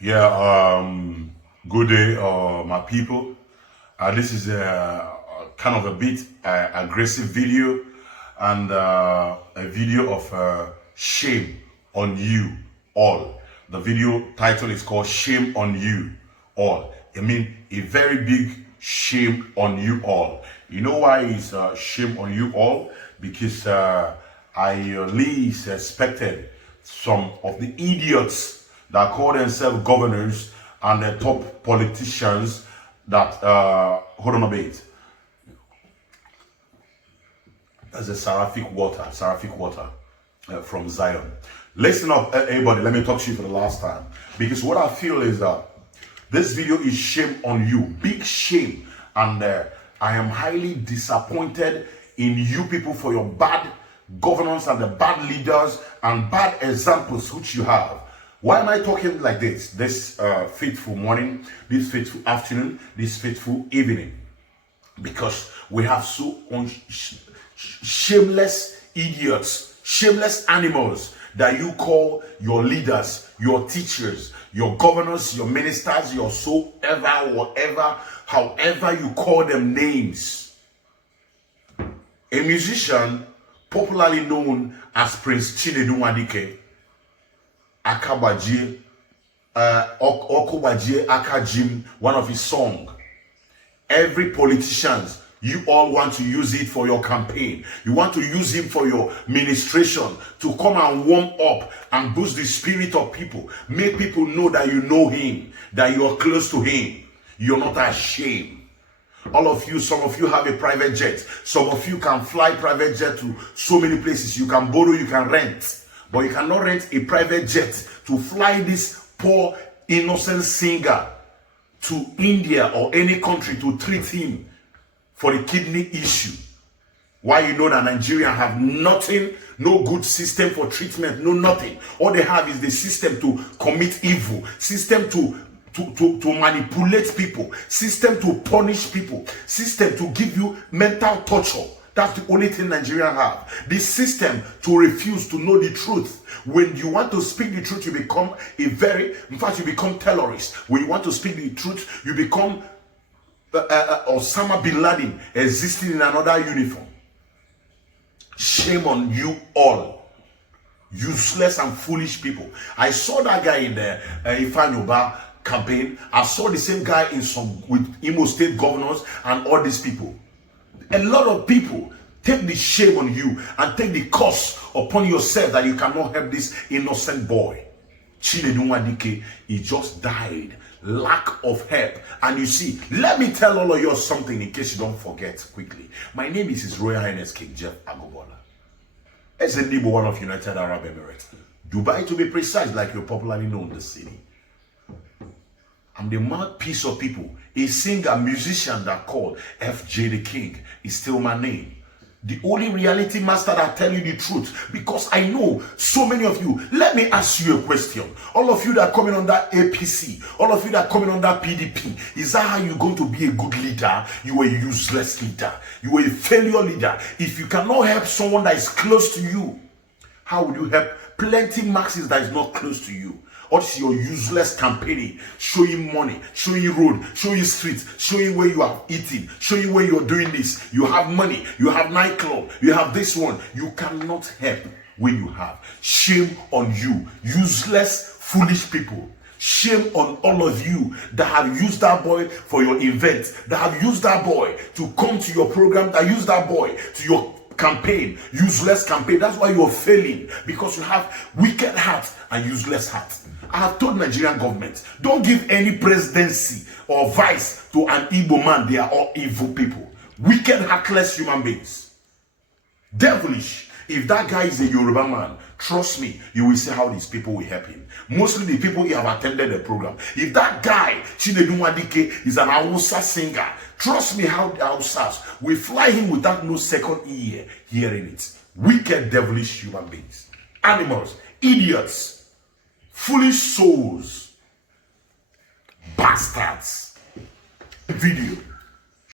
Yeah, good day, my people. This is a kind of a bit aggressive video and a video of shame on you all. The video title is called Shame on You All. I mean, a very big shame on you all. You know why it's shame on you all? Because I least expected some of the idiots that call themselves governors and the top politicians that hold on a bit. That's a Seraphic water from Zion. Listen up, everybody. Let me talk to you for the last time, because what I feel is that this video is shame on you, big shame, and I am highly disappointed in you people for your bad governance and the bad leaders and bad examples which you have. Why am I talking like this? This fateful morning, this fateful afternoon, this fateful evening? Because we have so shameless idiots, shameless animals that you call your leaders, your teachers, your governors, your ministers, your so ever, whatever, however you call them names. A musician popularly known as Prince CHINEDU Akabajie, Okobajie Akajim, one of his songs. Every politician, you all want to use it for your campaign. You want to use him for your ministration, to come and warm up and boost the spirit of people. Make people know that you know him, that you are close to him. You're not ashamed. All of you, some of you have a private jet. Some of you can fly private jet to so many places. You can borrow, you can rent. But you cannot rent a private jet to fly this poor, innocent singer to India or any country to treat him for the kidney issue. Why? You know that Nigeria have nothing, no good system for treatment, no nothing. All they have is the system to commit evil, system to manipulate people, system to punish people, system to give you mental torture. That's the only thing Nigerians have. This system to refuse to know the truth. When you want to speak the truth, you become in fact, you become terrorist. When you want to speak the truth, you become Osama bin Laden existing in another uniform. Shame on you all. Useless and foolish people. I saw that guy in the Ifanyoba campaign. I saw the same guy with Imo State governors and all these people. A lot of people take the shame on you and take the curse upon yourself that you cannot help this innocent boy. NWADIKE, he just died. Lack of help. And you see, let me tell all of you something in case you don't forget quickly. My name is His Royal Highness King Jeff Agugbaloa. As a NWADIKE, one of United Arab Emirates. Dubai, to be precise, like you're popularly known in the city. I'm the mouthpiece of people. A singer, musician that called FJ the King is still my name. The only reality master that tell you the truth, because I know so many of you. Let me ask you a question. All of you that are coming on that APC, all of you that are coming on that PDP, is that how you're going to be a good leader? You are a useless leader. You are a failure leader. If you cannot help someone that is close to you, how will you help plenty Marxists that is not close to you? What's your useless campaigning? Showing money, showing road, showing streets, showing where you are eating, showing where you're doing this. You have money, you have nightclub, you have this one. You cannot help when you have. Shame on you, useless, foolish people. Shame on all of you that have used that boy for your event, that have used that boy to come to your program, that used that boy to your campaign, useless campaign. That's why you're failing, because you have wicked heart and useless heart. I have told Nigerian government, don't give any presidency or vice to an IGBO man. They are all evil people, wicked, heartless human beings, devilish. If that guy is a Yoruba man, trust me, you will see how these people will help him. Mostly the people who have attended the program. If that guy, NWADIKE, is an Hausa singer, trust me how the Hausas will fly him without no second ear hearing it. Wicked, devilish human beings, animals, idiots, foolish souls, bastards. Video.